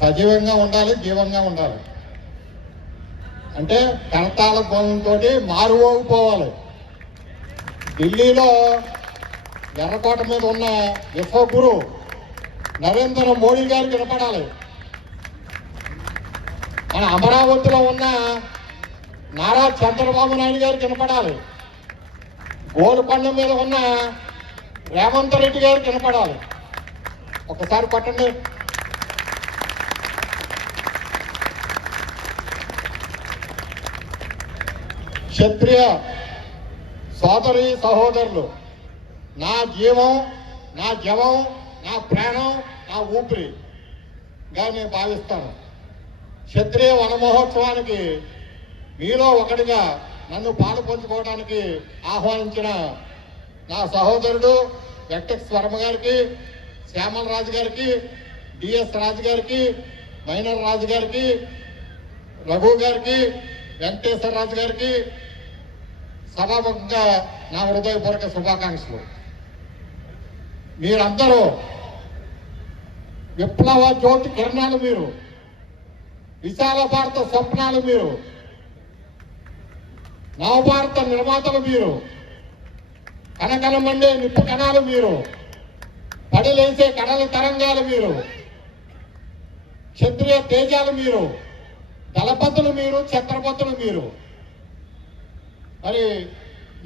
సజీవంగా ఉండాలి జీవంగా ఉండాలి. అంటే కనతాల ధ్వనులతో మారువోగిపోవాలి. ఢిల్లీలో ఎర్రకోట మీద ఉన్న ఇఫో గురు నరేంద్ర మోడీ గారు వినపడాలి. మన అమరావతిలో ఉన్న నారా చంద్రబాబు నాయుడు గారు వినపడాలి. గోల్కొండ మీద ఉన్న రేవంత్ రెడ్డి గారు వినపడాలి. ఒకసారి పట్టండి క్షత్రియ సోదరి సహోదరులు నా జీవం నా జవం నా ప్రాణం నా ఊపిరిగా నేను భావిస్తాను. క్షత్రియ వనమహోత్సవానికి మీలో ఒకటిగా నన్ను పాలు పంచుకోవడానికి ఆహ్వానించిన నా సహోదరుడు వెంకట స్వర్మ గారికి శ్యామల రాజు గారికి డిఎస్ రాజు గారికి మైనర్ రాజు గారికి రఘు గారికి వెంకటేశ్వర రాజు గారికి సభాముఖంగా నా హృదయపూర్వక శుభాకాంక్షలు. మీరందరూ విప్లవ జ్యోతి కిరణాలు మీరు విశాల భారత స్వప్నాలు మీరు నవభారత నిర్మాతలు మీరు కనకన మండే నిప్పు కణాలు మీరు పడిలేసే కడల తరంగాలు మీరు. క్షత్రియ తేజాలు మీరు. దళపతులు మీరు ఛత్రపతులు మీరు. మరి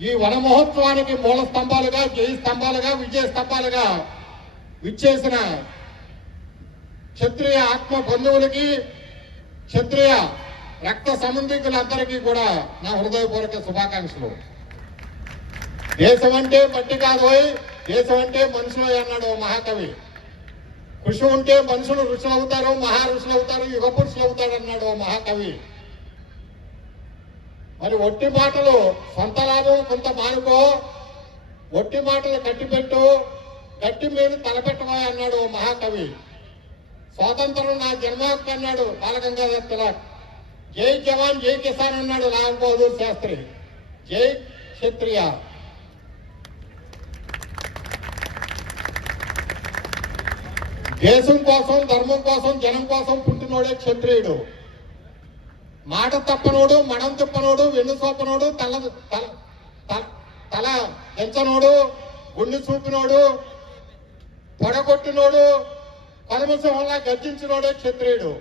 ఈ వన మహోత్సవానికి మూల స్తంభాలుగా జయ స్తంభాలుగా విజయ స్తంభాలుగా విచ్చేసిన క్షత్రియ ఆత్మ బంధువులకి క్షత్రియ రక్త సంబంధికులందరికీ కూడా నా హృదయపూర్వక శుభాకాంక్షలు. దేశం అంటే మట్టి కాదు దేశం అంటే మనుషులు అన్నాడు ఓ మహాకవి. కృషి ఉంటే మనుషులు ఋషులు అవుతారు మహా ఋషులు అవుతారు యుగ పురుషులు అవుతాడు అన్నాడు ఓ మహాకవి. మరి ఒట్టి మాటలు సొంత లాభం కొంత మానుకో. ఒట్టి మాటలు కట్టిపెట్టు గట్టి మీద తలపెట్టవా అన్నాడు ఓ మహాకవి. స్వాతంత్రం నా జన్మహక్కు అన్నాడు బాలగంగాధర్ తిలక్. జై జవాన్ జై కిసాన్ అన్నాడు లాల్ బహదూర్ శాస్త్రి. జై క్షత్రియ. దేశం కోసం ధర్మం కోసం జనం కోసం పుట్టినోడే క్షత్రియుడు. మాట తప్పనోడు మనం తిప్పనోడు వెన్ను సోపనోడు తల తల తల- తల ఎంచనోడు గుండు చూపినోడు పొడగొట్టినోడు పరమసింహంలా గర్జించినోడే క్షత్రియుడు.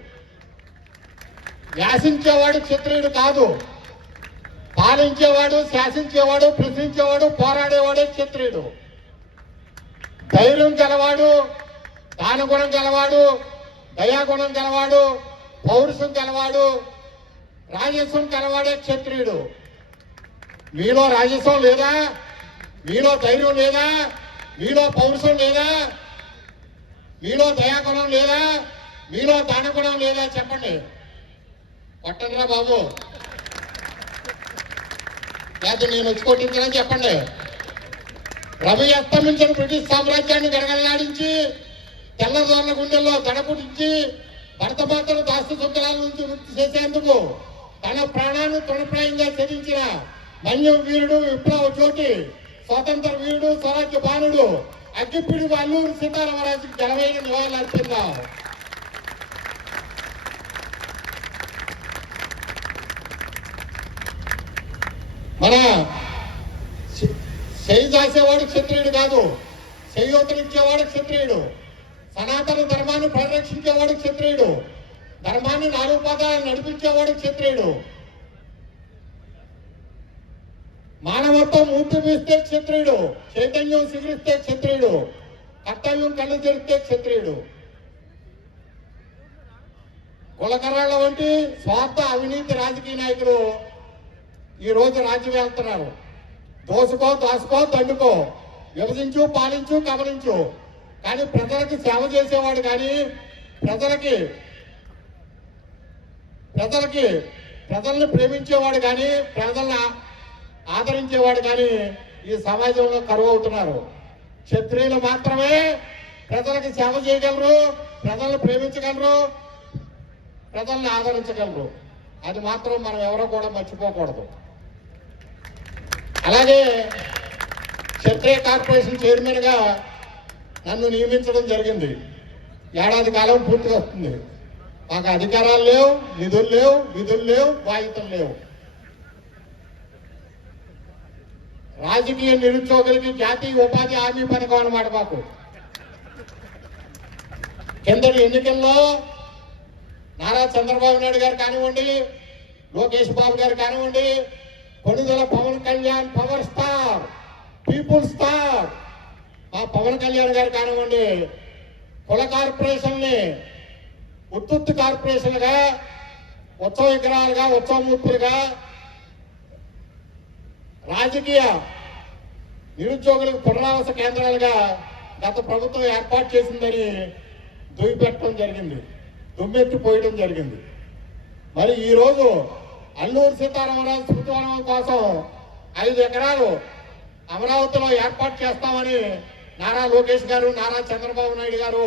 వ్యాసించేవాడు క్షత్రియుడు కాదు. పాలించేవాడు శాసించేవాడు ప్రశ్నించేవాడు పోరాడేవాడే క్షత్రియుడు. ధైర్యం గలవాడు దానగుణం గలవాడు దయాగుణం గలవాడు పౌరుషం గలవాడు రాజస్వం గలవాడే క్షత్రియుడు. మీలో రాజస్వం లేదా? మీలో ధైర్యం లేదా? మీలో పౌరుషం లేదా? మీలో దయాగుణం లేదా? మీలో దానగుణం లేదా? చెప్పండి. కొట్టండిరా బాబు. లేకపోతే నేను వచ్చి కొట్టించనని చెప్పండి. రవి అస్తమించిన బ్రిటిష్ సామ్రాజ్యాన్ని గడగడలాడించి తెల్లదోర్ల గుండెల్లో దడపుటించి భరతమాతను దాస్తు సుందరాల నుంచి ముక్తి చేసేందుకు తన ప్రాణాన్ని తృణప్రాయంగా చెల్లించిన మన్యం వీరుడు విప్లవ చోటి స్వాతంత్ర వీరుడు స్వరాజ్య బాణుడు అగ్గిపిడి అల్లూరు సీతారామరాజుకి ఘనమైన నివాళులు మన చేయి దాసేవాడు క్షత్రియుడు కాదు చేయూతనిచ్చేవాడు క్షత్రియుడు. సనాతన ధర్మాన్ని పరిరక్షించేవాడు క్షత్రియుడు. ధర్మాన్ని నాలుగుపాదాలను నడిపించేవాడు క్షత్రియుడు. మానవత్వం మూర్తి క్షత్రియుడు చైతన్యం సిగిరిస్తే క్షత్రియుడు కర్తవ్యం కళ్ళు తెరిస్తే క్షత్రియుడు. కులకరాళ్ళ వంటి స్వార్థ అవినీతి రాజకీయ నాయకులు ఈ రోజు రాజ్యం వెళ్తున్నారు. దోసుకో దాసుకో దండుకో. విభజించు పాలించు కబలించు. కానీ ప్రజలకి సేవ చేసేవాడు కానీ ప్రజలకి ప్రజలకి ప్రజల్ని ప్రేమించేవాడు కానీ ప్రజల్ని ఆదరించేవాడు కానీ ఈ సమాజంలో కరువు అవుతున్నారు. క్షత్రియులు మాత్రమే ప్రజలకు సేవ చేయగలరు ప్రజల్ని ప్రేమించగలరు ప్రజల్ని ఆదరించగలరు. అది మాత్రం మనం ఎవరో కూడా మర్చిపోకూడదు. అలాగే క్షత్రియ కార్పొరేషన్ చైర్మన్గా నన్ను నియమించడం జరిగింది. ఏడాది కాలం పూర్తిగా వస్తుంది. మాకు అధికారాలు లేవు నిధులు లేవు విధులు లేవు బాధ్యతలు లేవు. రాజకీయ నిరుద్యోగులకి జాతీయ ఉపాధి హామీ పథకం అన్నమాట మాకు. కిందటి ఎన్నికల్లో నారా చంద్రబాబు నాయుడు గారు కానివ్వండి లోకేష్ బాబు గారు కానివ్వండి Konidela Pavan Kalyan power star people star ఆ పవన్ కళ్యాణ్ గారు కానివ్వండి కుల కార్పొరేషన్ని ఉత్తుత్తి కార్పొరేషన్గా ఉత్సవ విగ్రహాలుగా ఉత్సవమూర్తులుగా రాజకీయ నిరుద్యోగులకు పునరావాస కేంద్రాలుగా గత ప్రభుత్వం ఏర్పాటు చేసిందని దుయ్యపెట్టడం జరిగింది దుమ్మెత్తి పోయడం జరిగింది. మరి ఈరోజు అల్లూరు సీతారామరాజు స్మృతివనం కోసం ఐదు ఎకరాలు అమరావతిలో ఏర్పాటు చేస్తామని నారా లోకేష్ గారు నారా చంద్రబాబు నాయుడు గారు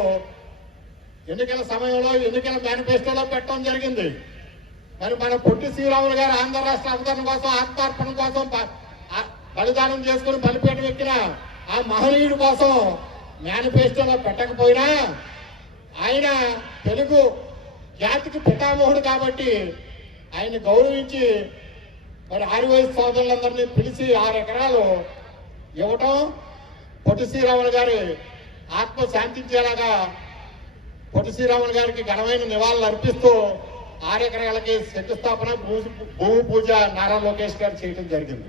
ఎన్నికల సమయంలో ఎన్నికల మేనిఫెస్టోలో పెట్టడం జరిగింది. మరి మన పొట్టి శ్రీరాములు గారు ఆంధ్ర రాష్ట్ర అవతరణ కోసం ఆత్మార్పణ కోసం బలిదానం చేసుకుని బలిపేట ఎక్కిన ఆ మహనీయుడి కోసం మేనిఫెస్టోలో పెట్టకపోయినా ఆయన తెలుగు జాతికి పితామోహుడు కాబట్టి ఆయన గౌరవించి మరి ఆరు వయసు సోదరులందరినీ పిలిచి ఆరు ఎకరాలు ఇవ్వటం పొట్టి శ్రీరాములు గారి ఆత్మ శాంతించేలాగా పొట్టి శ్రీరాములు గారికి ఘనమైన నివాళులు అర్పిస్తూ ఆరు ఎకరాలకి శంకుస్థాపన భూ- భూమి పూజ నారా లోకేష్ గారు చేయడం జరిగింది.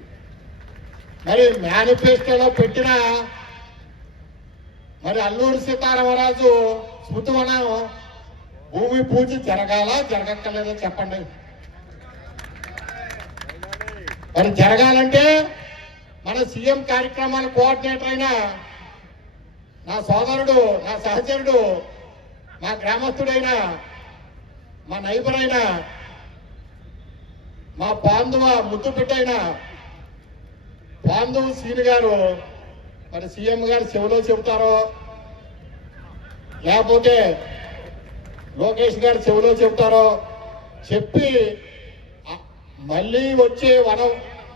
మరి మేనిఫెస్టోలో పెట్టిన మరి అల్లూరి సీతారామరాజు స్మృతివనం భూమి పూజ జరగాల జరగక్కర్లేదో చెప్పండి. మరి జరగాలంటే మన సీఎం కార్యక్రమాల కోఆర్డినేటర్ అయిన నా సోదరుడు నా సహచరుడు మా గ్రామస్తుడైన మా నైబర్ అయిన మా బాంధవ ముద్దు బిడ్డ అయిన సీని గారు మరి సీఎం గారు చెవిలో చెబుతారో లేకపోతే లోకేష్ గారు చెవిలో చెబుతారో చెప్పి మళ్ళీ వచ్చే వన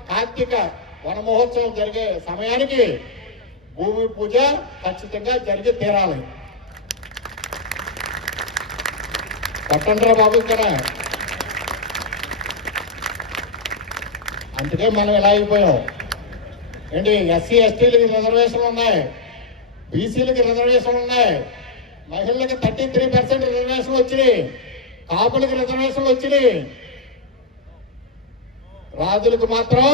కార్తీక వన మహోత్సవం జరిగే సమయానికి భూమి పూజ ఖచ్చితంగా జరిగి తీరాలి. పట్టండ్రా బాబు ఇక్కడ. అందుకే మనం ఇలా అయిపోయాం. ఏంటి ఎస్సీ ఎస్టీలకి రిజర్వేషన్లు ఉన్నాయి బీసీలకి రిజర్వేషన్లు ఉన్నాయి మహిళలకి థర్టీ త్రీ పర్సెంట్ రిజర్వేషన్లు వచ్చినాయి కాపులకి రిజర్వేషన్లు వచ్చినాయి. రాజులకు మాత్రం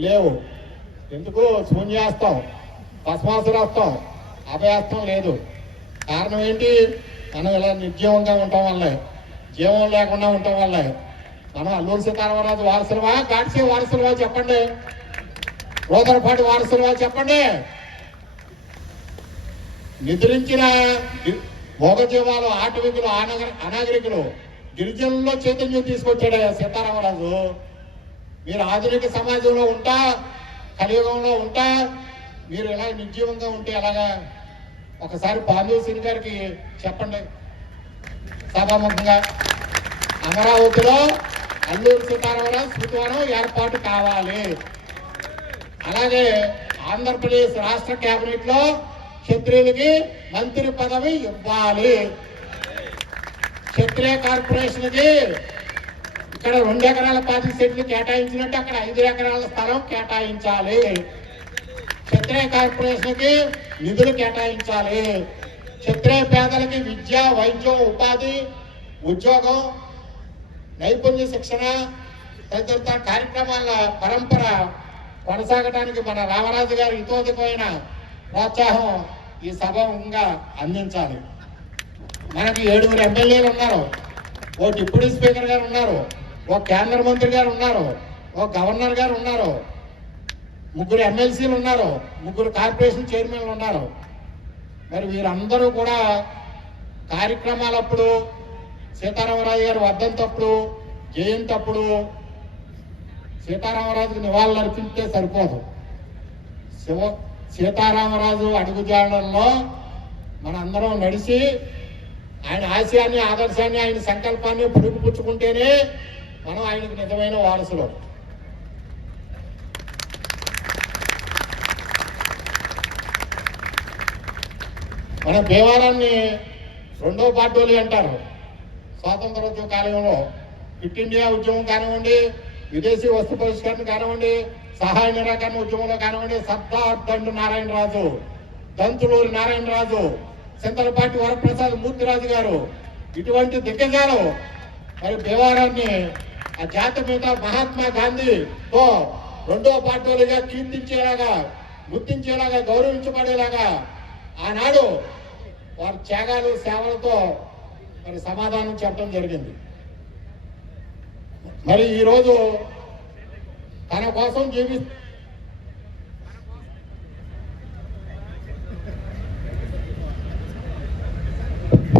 లేవు. ఎందుకు? శూన్యాస్తం భస్మాసురాస్తం అభయాస్తం లేదు. కారణం ఏంటి? మనం ఇలా నిర్జీవంగా ఉండటం వల్లే. జీవం లేకుండా ఉండటం వల్లే. మనం అల్లూరు సీతారామరాజు వారసులవా గాడ్సే వారసులవా చెప్పండి. రోదరపాటి వారసులవా చెప్పండి. నిద్రించిన భోగజీవాలు ఆటవికులు ఆనగ అనాగరికులు గిరిజనుల్లో చైతన్యం తీసుకొచ్చాడు సీతారామరాజు. మీరు ఆధునిక సమాజంలో ఉంటా కలియుగంలో ఉంటా మీరు ఇలా నిర్జీవంగా ఉంటే ఎలాగా ఒకసారి పాండవ సింగ్ గారికి చెప్పండి. సభాముఖంగా అమరావతిలో అల్లూరు సీతారామరావు స్మృతివనం ఏర్పాటు కావాలి. అలాగే ఆంధ్రప్రదేశ్ రాష్ట్ర కేబినెట్లో క్షత్రియులకి మంత్రి పదవి ఇవ్వాలి. క్షత్రియ కార్పొరేషన్కి ఇక్కడ రెండు ఎకరాల పాతి సెట్లు కేటాయించినట్టు అక్కడ ఐదు ఎకరాల స్థలం కేటాయించాలి. క్షత్రియ కార్పొరేషన్కి నిధులు కేటాయించాలి. క్షత్రియ పేదలకి విద్య వైద్యం ఉపాధి ఉద్యోగం నైపుణ్య శిక్షణ తదితర కార్యక్రమాల పరంపర కొనసాగడానికి మన రామరాజు గారు ఇతోధికమైన ప్రోత్సాహం ఈ సభంగా అందించాలి. మనకి ఏడుగురు ఎమ్మెల్యేలు ఉన్నారు. ఓ డిప్యూటీ స్పీకర్ గారు ఉన్నారు. ఓ కేంద్ర మంత్రి గారు ఉన్నారు ఓ గవర్నర్ గారు ఉన్నారు ముగ్గురు ఎమ్మెల్సీలు ఉన్నారు ముగ్గురు కార్పొరేషన్ చైర్మన్లు ఉన్నారు. మరి వీరందరూ కూడా కార్యక్రమాలప్పుడు సీతారామరాజు గారు వద్దంతప్పుడు జయంతప్పుడు సీతారామరాజుకు నివాళులు అర్పిస్తే సరిపోదు. శివ సీతారామరాజు అడుగుజాడల్లో మనందరం నడిచి ఆయన ఆశయాన్ని ఆదర్శాన్ని ఆయన సంకల్పాన్ని పుచ్చుకుంటేనే మనం ఆయనకు నిజమైన వారసులు. మన భీమవరాన్ని రెండో పార్టీలు అంటారు. స్వాతంత్రోద్యమ కాలంలో క్విట్ ఇండియా ఉద్యమం కానివ్వండి విదేశీ వస్తు పరిష్కరణ కానివ్వండి సహాయ నిరాకరణ ఉద్యమంలో కానివ్వండి సర్దార్ దండు నారాయణరాజు దంతులూరి నారాయణరాజు చింతలపాటి వరప్రసాద్ మూర్తిరాజు గారు ఇటువంటి దిగ్గజాలు మరి భీమవరాన్ని ఆ జాతి మీద మహాత్మా గాంధీతో రెండో పార్టీలుగా కీర్తించేలాగా గుర్తించేలాగా గౌరవించబడేలాగా ఆనాడు వారి త్యాగాలు సేవలతో మరి సమాధానం చెప్పడం జరిగింది. మరి ఈరోజు తన కోసం జీవిస్తూ